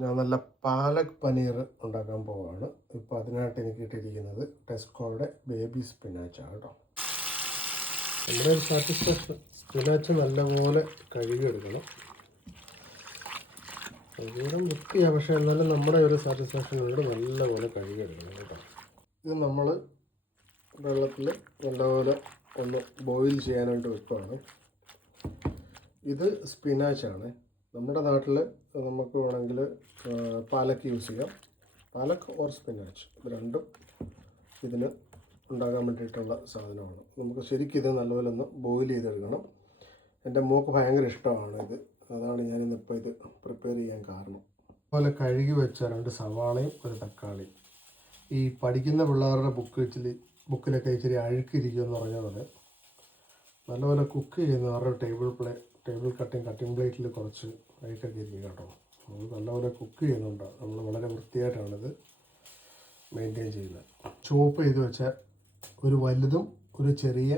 ഞാൻ നല്ല പാലക് പനീർ ഉണ്ടാക്കാൻ പോവുകയാണ്. ഇപ്പോൾ അതിനായിട്ട് എനിക്ക് കിട്ടിയിരിക്കുന്നത് ടെസ്കോയുടെ ബേബി സ്പിനാച്ചാണ് കേട്ടോ. നമ്മുടെ ഒരു സാറ്റിസ്ഫാക്ഷൻ സ്പിനാച്ച് നല്ലപോലെ കഴുകിയെടുക്കണം. കഴുകിയിടാൻ വൃത്തിയാണ്, പക്ഷേ എന്നാലും നമ്മുടെ ഒരു സാറ്റിസ്ഫാക്ഷൻ കൊണ്ട് നല്ലപോലെ കഴുകിയെടുക്കണം കേട്ടോ. ഇത് നമ്മൾ വെള്ളത്തിൽ നല്ലപോലെ ഒന്ന് ബോയിൽ ചെയ്യാനായിട്ട് വെക്കുകയാണ്. ഇത് സ്പിനാച്ചാണ്. നമ്മുടെ നാട്ടിൽ നമുക്ക് വേണമെങ്കിൽ പാലക്ക് യൂസ് ചെയ്യാം. പാലക്ക് ഓർ സ്പിനാച്ച് ഇത് രണ്ടും ഇതിന് ഉണ്ടാകാൻ വേണ്ടിയിട്ടുള്ള സാധനമാണ്. നമുക്ക് ശരിക്കും ഇത് നല്ലപോലെ ഒന്ന് ബോയിൽ ചെയ്തെടുക്കണം. എൻ്റെ മോൾക്ക് ഭയങ്കര ഇഷ്ടമാണ് ഇത്. അതാണ് ഞാനിന്നിപ്പോൾ ഇത് പ്രിപ്പയർ ചെയ്യാൻ കാരണം. അതുപോലെ കഴുകി വെച്ച 2 സവാളയും ഒരു തക്കാളിയും. ഈ പഠിക്കുന്ന പിള്ളേരുടെ ബുക്കിലൊക്കെ ഇച്ചിരി അഴുക്കിരിക്കുമെന്ന് പറഞ്ഞ പോലെ നല്ലപോലെ കുക്ക് ചെയ്യുന്നവരുടെ ടേബിൾ കട്ടിംഗ് പ്ലേറ്റിൽ കുറച്ച് അഴുക്കൊക്കെ ഇരിക്കും കേട്ടോ. നമ്മൾ നല്ലപോലെ കുക്ക് ചെയ്യുന്നുണ്ട്. നമ്മൾ വളരെ വൃത്തിയായിട്ടാണിത് മെയിൻറ്റെയിൻ ചെയ്യുന്നത്. ചോപ്പ് ചെയ്ത് വെച്ച ഒരു വലുതും ഒരു ചെറിയ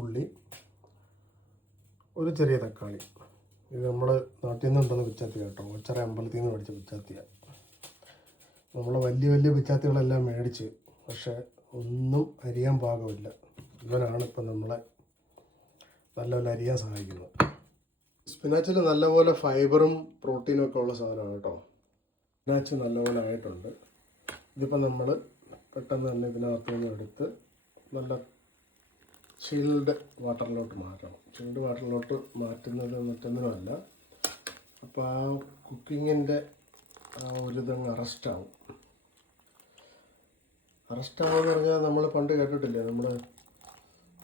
ഉള്ളി, ഒരു ചെറിയ തക്കാളി. ഇത് നമ്മൾ നാട്ടിൽ നിന്ന് ഉണ്ടെന്ന് പിച്ചാത്തി കേട്ടോ. ഒച്ചറ അമ്പലത്തിൽ നിന്ന് മേടിച്ച പിച്ചാത്തിയാണ്. നമ്മൾ വലിയ പിച്ചാത്തികളെല്ലാം മേടിച്ച്, പക്ഷേ ഒന്നും അരിയാൻ പാകമില്ല. ഇവനാണ് ഇപ്പം നമ്മളെ നല്ലപോലെ അരിയാൻ സഹായിക്കുന്നത്. സ്പിനാച്ചിൽ നല്ലപോലെ ഫൈബറും പ്രോട്ടീനും ഒക്കെ ഉള്ള സാധനമാണ് കേട്ടോ. സ്പിനാച്ച് നല്ലപോലെ ആയിട്ടുണ്ട്. ഇതിപ്പോൾ നമ്മൾ പെട്ടെന്ന് തന്നെ ഇതിനകത്ത് നിന്ന് എടുത്ത് നല്ല ചിൽഡ് വാട്ടറിലോട്ട് മാറ്റണം. ചിൽഡ് വാട്ടറിലോട്ട് മാറ്റുന്നത് മറ്റൊന്നുമല്ല, അപ്പോൾ ആ കുക്കിങ്ങിൻ്റെ ആ ഒരു ഇതങ്ങ് അറസ്റ്റാവും. അറസ്റ്റാവുമെന്ന് പറഞ്ഞാൽ നമ്മൾ പണ്ട് കേട്ടിട്ടില്ലേ, നമ്മുടെ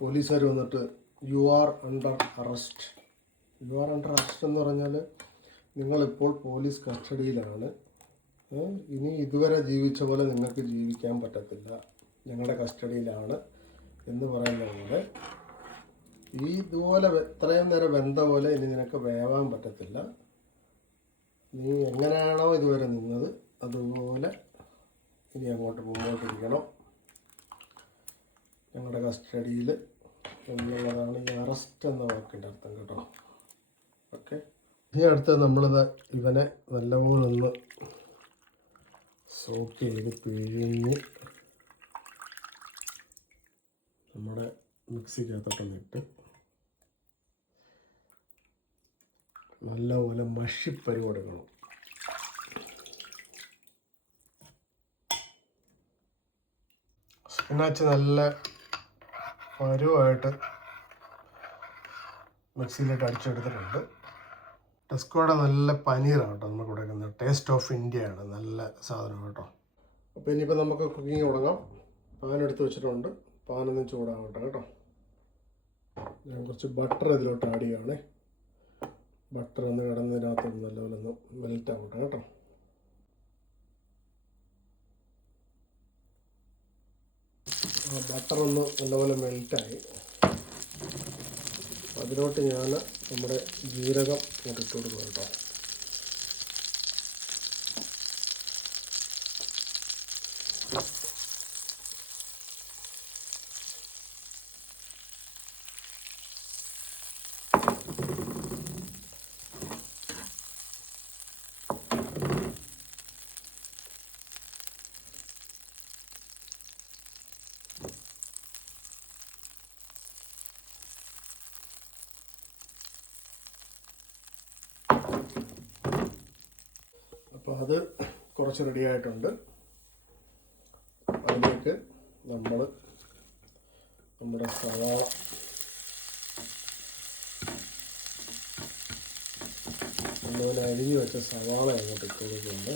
പോലീസുകാർ വന്നിട്ട് യു ആർ അണ്ടർ അറസ്റ്റ് എന്ന് പറഞ്ഞാൽ നിങ്ങളിപ്പോൾ പോലീസ് കസ്റ്റഡിയിലാണ്. ഇനി ഇതുവരെ ജീവിച്ച പോലെ നിങ്ങൾക്ക് ജീവിക്കാൻ പറ്റത്തില്ല, ഞങ്ങളുടെ കസ്റ്റഡിയിലാണ് എന്ന് പറയുന്നത്. ഇതുപോലെ ഇത്രയും നേരം വെന്ത പോലെ ഇനി നിനക്ക് വേവാൻ പറ്റത്തില്ല. നീ എങ്ങനെയാണോ ഇതുവരെ നിന്നത് അതുപോലെ ഇനി അങ്ങോട്ട് മുമ്പോട്ടിരിക്കണം, ഞങ്ങളുടെ കസ്റ്റഡിയിൽ എന്നുള്ളതാണ് ഈ അറസ്റ്റ് എന്ന വാക്കിൻ്റെ അർത്ഥം കേട്ടോ. ഓക്കെ, ഇനി അടുത്ത് നമ്മളിത് ഇവനെ നല്ലപോലെ ഒന്ന് സോക്ക് ചെയ്ത് പിഴിഞ്ഞ് നമ്മുടെ മിക്സിക്കകത്തോട്ടൊന്നിട്ട് നല്ലപോലെ മഷിപ്പരി കൊടുക്കണം. സ്പിനാച്ച് നല്ല പരുവായിട്ട് മിക്സിയിലിട്ട് അടിച്ചെടുത്തിട്ടുണ്ട്. ടെസ്കോയുടെ നല്ല പനീറാണ് കേട്ടോ നമുക്ക് കൊടുക്കുന്നത്. ടേസ്റ്റ് ഓഫ് ഇന്ത്യയാണ്, നല്ല സാധനം കേട്ടോ. അപ്പോൾ ഇനിയിപ്പോൾ നമുക്ക് കുക്കിങ് തുടങ്ങാം. പാൻ എടുത്ത് വെച്ചിട്ടുണ്ട്. പാനൊന്നും ചൂടാകട്ടെ കേട്ടോ. ഞാൻ കുറച്ച് ബട്ടർ ഇതിലോട്ട് ആഡ് ചെയ്യുകയാണേ. ബട്ടർ ഒന്ന് കിടന്നതിനകത്ത് നല്ലപോലെ ഒന്ന് മെൽറ്റ് ആവട്ടെ കേട്ടോ. ആ ബട്ടർ ഒന്ന് നല്ലപോലെ മെൽറ്റായി. അതിലോട്ട് ഞാൻ നമ്മുടെ ജീരകം ഇട്ട് കൊടുക്കും കേട്ടോ. അപ്പോൾ അത് കുറച്ച് റെഡി ആയിട്ടുണ്ട്. അതിലേക്ക് നമ്മൾ നമ്മുടെ സവാള നല്ലപോലെ അരിഞ്ഞ് വെച്ച സവാള അങ്ങോട്ട് ഇട്ട് കൊടുക്കുന്നുണ്ട്.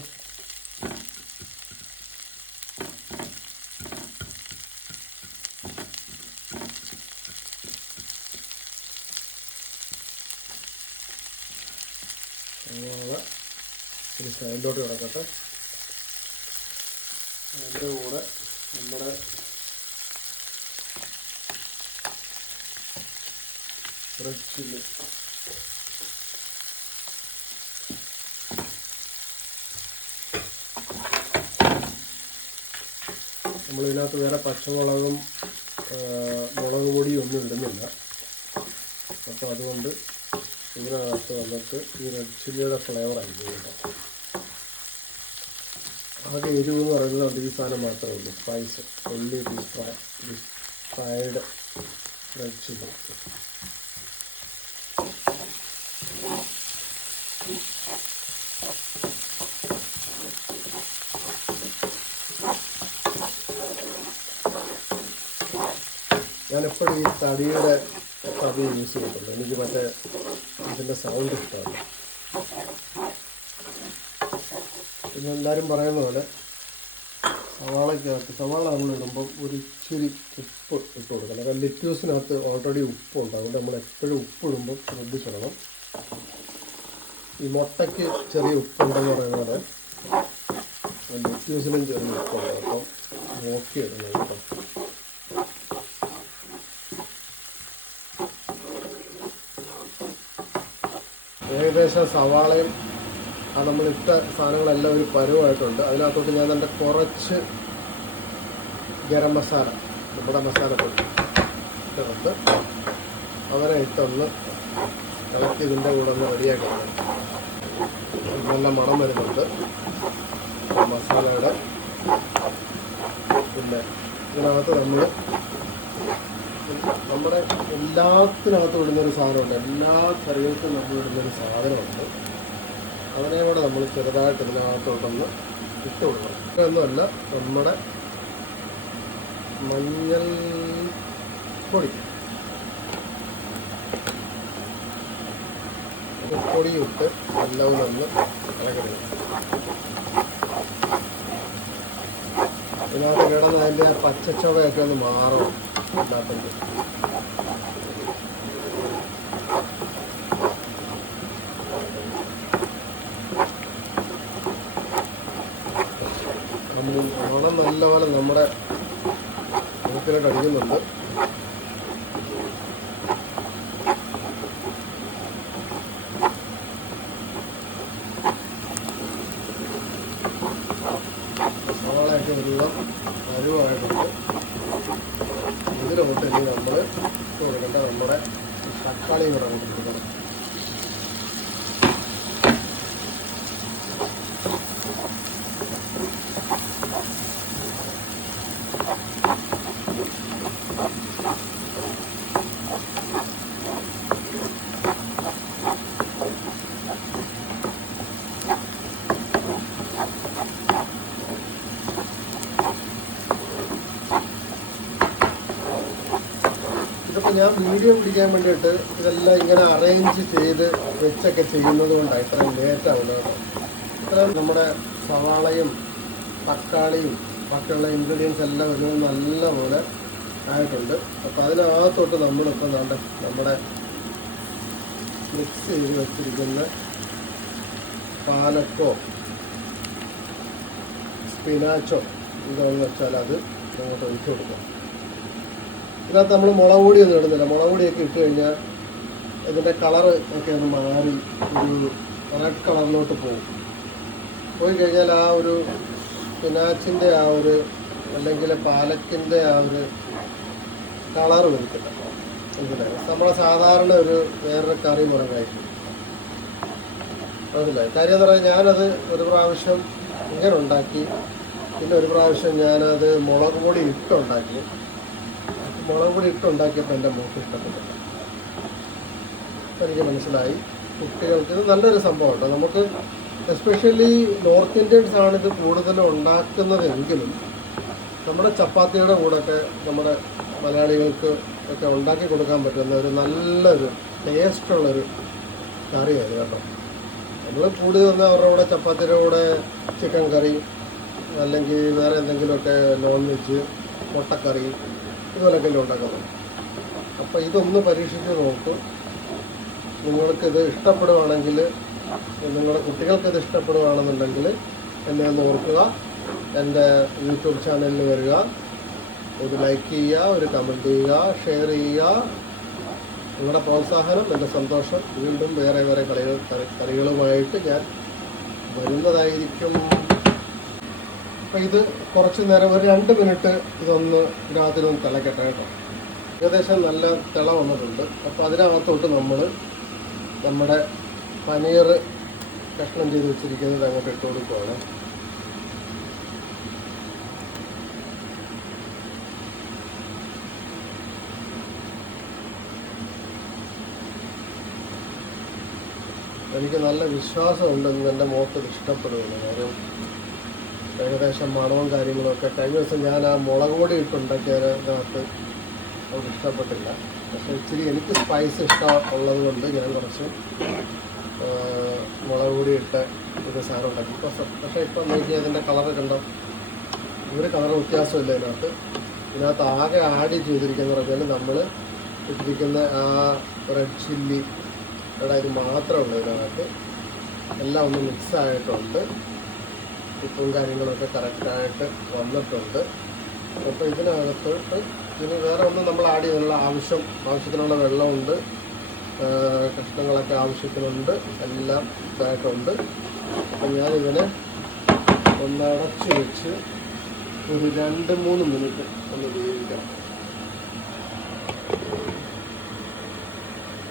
സവാള ഒരു സൈഡിലോട്ട് കിടക്കട്ടെ. അതിൻ്റെ കൂടെ നമ്മുടെ റെഡ് ചില്ലി, നമ്മളിതിനകത്ത് വേറെ പച്ചമുളകും മുളക് പൊടിയും ഒന്നും ഇടുന്നില്ല. അപ്പോൾ അതുകൊണ്ട് ഇതിനകത്ത് വന്നിട്ട് ഈ റെഡ് ചില്ലിയുടെ ഫ്ലേവർ ആയിരിക്കും കേട്ടോ. ആകെ എരിവ് എന്ന് പറയുന്നത് ഈ സാധനം മാത്രമേ ഉള്ളൂ, spice. Only fried red chilli. ഞാനെപ്പോഴും ഈ തടിയുടെ തവി യൂസ് ചെയ്തിട്ടുണ്ട്. എനിക്ക് മറ്റേ ഇതിൻ്റെ സൗണ്ട് ഇഷ്ടമാണ്. പിന്നെ എല്ലാവരും പറയുന്ന പോലെ സവാള നമ്മൾ ഇടുമ്പം ഒരു ഇച്ചിരി ഉപ്പ് ഇട്ട് കൊടുക്കണം. കാരണം ലെറ്റ്യൂസിനകത്ത് ഓൾറെഡി ഉപ്പുണ്ട്, അതുകൊണ്ട് നമ്മൾ എപ്പോഴും ഉപ്പ് ഇടുമ്പം ശ്രദ്ധിച്ചിടണം. ഈ മുട്ടയ്ക്ക് ചെറിയ ഉപ്പുണ്ടെന്ന് പറയുന്ന പോലെ ലെറ്റ്യൂസിലും ചെറിയ ഉപ്പുണ്ട്. അപ്പം നോക്കിയിടണം കേട്ടോ. ഏകദേശം സവാളയും നമ്മളിട്ട സാധനങ്ങളെല്ലാം ഒരു പരുവായിട്ടുണ്ട്. അതിനകത്തോട്ട് ഞാൻ എൻ്റെ കുറച്ച് ഗരം മസാല, നമ്മുടെ മസാലപ്പൊടി ഇട്ട് അവരെ ഇട്ടൊന്ന് ഇളക്കി ഇതിൻ്റെ കൂടെ ഒന്ന് റെഡിയാക്കി. നല്ല മണം വരുന്നുണ്ട് മസാലയുടെ. പിന്നെ ഇതിനകത്ത് നമ്മുടെ എല്ലാത്തിനകത്തും ഇടുന്നൊരു സാധനമുണ്ട്, എല്ലാ കറികൾക്കും നമ്മൾ ഇടുന്നൊരു സാധനമുണ്ട്. അതിനെ കൂടെ നമ്മൾ ചെറുതായിട്ട് ഇതിനകത്തോട്ടൊന്ന് ഇട്ട് കൊടുക്കണം. ഇതൊന്നുമല്ല, നമ്മുടെ മഞ്ഞൾ പൊടി പൊടിയിട്ട് എല്ലാം ഒന്ന് ഇളകിടുക. ഇതിനകത്ത് കിടന്ന് അതിൻ്റെ ആ പച്ചച്ചവയൊക്കെ ഒന്ന് മാറണം. എല്ലാത്തിൻ്റെ മണം നല്ലപോലെ നമ്മുടെ മൂക്കിലോട്ട് അടിക്കുന്നുണ്ട്. സവാളയൊക്കെ എല്ലാം അരുവായിട്ടുണ്ട്. ഇതിലോട്ട് ഇനി നമ്മൾ ഇട്ട് കൊടുക്കേണ്ട നമ്മുടെ തക്കാളിയും കൂടെ അങ്ങോട്ട് കൊടുക്കണം. ഇതിപ്പോൾ ഞാൻ വീഡിയോ പിടിക്കാൻ വേണ്ടിയിട്ട് ഇതെല്ലാം ഇങ്ങനെ അറേഞ്ച് ചെയ്ത് വെച്ചൊക്കെ ചെയ്യുന്നത് കൊണ്ടാണ് ഇത്രയും ലേറ്റാവുന്നത്. ഇത്രയും നമ്മുടെ സവാളയും തക്കാളിയും ബാക്കിയുള്ള ഇൻഗ്രീഡിയൻസ് എല്ലാം ഒരു നല്ലപോലെ ആയിട്ടുണ്ട്. അപ്പോൾ അതിനകത്തോട്ട് നമ്മളിപ്പോൾ നമ്മുടെ മിക്സ് ചെയ്ത് വെച്ചിരിക്കുന്ന പാലക്കോ സ്പിനാച്ചോ ഇതാണെന്ന് വെച്ചാൽ അത് അങ്ങോട്ട് ഒഴിച്ചു കൊടുക്കാം. ഇതിനകത്ത് നമ്മൾ മുളക് പൊടിയൊന്നും ഇടുന്നില്ല. മുളക് പൊടിയൊക്കെ ഇട്ട് കഴിഞ്ഞാൽ ഇതിൻ്റെ കളറ് ഒക്കെ ഒന്ന് മാറി ഒരു റെഡ് കളറിലോട്ട് പോയി കഴിഞ്ഞാൽ ആ ഒരു സ്പിനാച്ചിൻ്റെ ആ ഒരു അല്ലെങ്കിൽ പാലക്കിൻ്റെ ആ ഒരു കളറ് വരുത്തില്ല. മനസ്സിലായി? നമ്മളെ സാധാരണ ഒരു വേറൊരു കറി മുളകായിരിക്കും. മനസ്സിലായി? കാര്യം എന്ന് പറഞ്ഞാൽ ഞാനത് ഒരു പ്രാവശ്യം ഇങ്ങനെ ഉണ്ടാക്കി, പിന്നെ ഒരു പ്രാവശ്യം ഞാനത് മുളക് പൊടി ഇട്ടുണ്ടാക്കി. മുളക് പൊടി ഇട്ടുണ്ടാക്കിയപ്പോൾ എൻ്റെ മോൾക്ക് ഇഷ്ടപ്പെട്ടില്ല. എനിക്ക് മനസ്സിലായി കുട്ടികൾക്ക് ഇത് നല്ലൊരു സംഭവം കേട്ടോ. നമുക്ക് എസ്പെഷ്യലി നോർത്ത് ഇന്ത്യൻസ് ആണിത് കൂടുതലും ഉണ്ടാക്കുന്നതെങ്കിലും നമ്മുടെ ചപ്പാത്തിയുടെ കൂടെയൊക്കെ നമ്മുടെ മലയാളികൾക്ക് ഒക്കെ ഉണ്ടാക്കി കൊടുക്കാൻ പറ്റുന്ന ഒരു നല്ലൊരു ടേസ്റ്റുള്ളൊരു കറിയാണ് കേട്ടോ. നമ്മൾ കൂടി വന്നാൽ അവരുടെ കൂടെ ചപ്പാത്തിയുടെ കൂടെ ചിക്കൻ കറി അല്ലെങ്കിൽ വേറെ എന്തെങ്കിലുമൊക്കെ നോൺ വെജ് മുട്ടക്കറി ഇതുപോലൊക്കെ ഉണ്ടാക്കുന്നത്. അപ്പോൾ ഇതൊന്ന് പരീക്ഷിച്ച് നോക്കും. നിങ്ങൾക്കിത് ഇഷ്ടപ്പെടുവാണെങ്കിൽ, നിങ്ങളുടെ കുട്ടികൾക്കിത് ഇഷ്ടപ്പെടുകയാണെന്നുണ്ടെങ്കിൽ എന്നെ ഒന്ന് ഓർക്കുക. എൻ്റെ യൂട്യൂബ് ചാനലിൽ വരിക, ഒരു ലൈക്ക് ചെയ്യുക, ഒരു കമൻറ്റ് ചെയ്യുക, ഷെയർ ചെയ്യുക. നിങ്ങളുടെ പ്രോത്സാഹനം എൻ്റെ സന്തോഷം. വീണ്ടും വേറെ വേറെ കറികളുമായിട്ട് ഞാൻ വരുന്നതായിരിക്കും. അപ്പോൾ ഇത് കുറച്ച് നേരം ഒരു 2 മിനിറ്റ് ഇതൊന്ന് ഇതിനകത്തിനൊന്ന് തിളക്കട്ടെ കേട്ടോ. ഏകദേശം നല്ല തിള വന്നിട്ടുണ്ട്. അപ്പോൾ അതിനകത്തോട്ട് നമ്മൾ നമ്മുടെ പനീർ കഷ്ണം ചെയ്ത് വെച്ചിരിക്കുന്നത് അങ്ങോട്ട് ഇട്ട് കൊടുക്കുവാണ്. എനിക്ക് നല്ല വിശ്വാസമുണ്ടെന്ന് എൻ്റെ മോക്കത് ഇഷ്ടപ്പെടുകയില്ല. കാര്യം ഏകദേശം മണവും കാര്യങ്ങളൊക്കെ കഴിഞ്ഞ ദിവസം ഞാൻ ആ മുളക് പൊടി ഇട്ടുണ്ടാക്കിയതിനകത്ത് അവർക്ക് ഇഷ്ടപ്പെട്ടില്ല. പക്ഷേ ഇച്ചിരി എനിക്ക് സ്പൈസ് ഇഷ്ടമുള്ളത് കൊണ്ട് ഞാൻ കുറച്ച് മുളക് പൊടി ഇട്ട് ഒരു സാധനം ഉണ്ടാക്കി. പക്ഷേ ഇപ്പം നോക്കി അതിൻ്റെ കളറ് കണ്ടോ, ഒരു കളർ വ്യത്യാസമില്ല. ഇതിനകത്ത് ആകെ ആഡ് ചെയ്തിരിക്കുന്നത് പറഞ്ഞാൽ നമ്മൾ ഇട്ടിരിക്കുന്ന ആ റെഡ് ചില്ലി ഇത് മാത്രമേ ഉള്ളൂ. ഇതിനകത്ത് എല്ലാം ഒന്ന് മിക്സായിട്ടുണ്ട്. ഉപ്പും കാര്യങ്ങളൊക്കെ കറക്റ്റായിട്ട് വന്നിട്ടുണ്ട്. അപ്പോൾ ഇതിനകത്തോട്ട് ഇതിന് വേറെ ഒന്നും നമ്മൾ ആഡ് ചെയ്യാനുള്ള ആവശ്യത്തിനുള്ള വെള്ളമുണ്ട്, കഷ്ണങ്ങളൊക്കെ ആവശ്യത്തിനുണ്ട്, എല്ലാം ഇതായിട്ടുണ്ട്. അപ്പം ഞാനിതിനെ ഒന്നടച്ച് വെച്ച് ഒരു 2-3 മിനിറ്റ് ഒന്ന് വേവിക്കാം.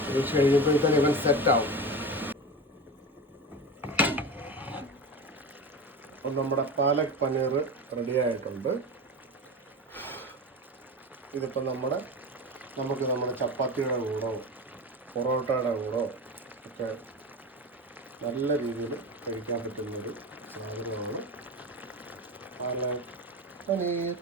വേവിച്ച് കഴിഞ്ഞപ്പോഴത്തേന് ഇവൻ സെറ്റാവും. അപ്പം നമ്മുടെ പാലക് പനീർ റെഡി ആയിട്ടുണ്ട്. ഇതിപ്പോൾ നമുക്ക് നമ്മുടെ ചപ്പാത്തിയുടെ കൂടോ പൊറോട്ടയുടെ കൂടോ ഒക്കെ നല്ല രീതിയിൽ കഴിക്കാൻ പറ്റുന്നൊരു സാധനമാണ് പാലക് പനീർ.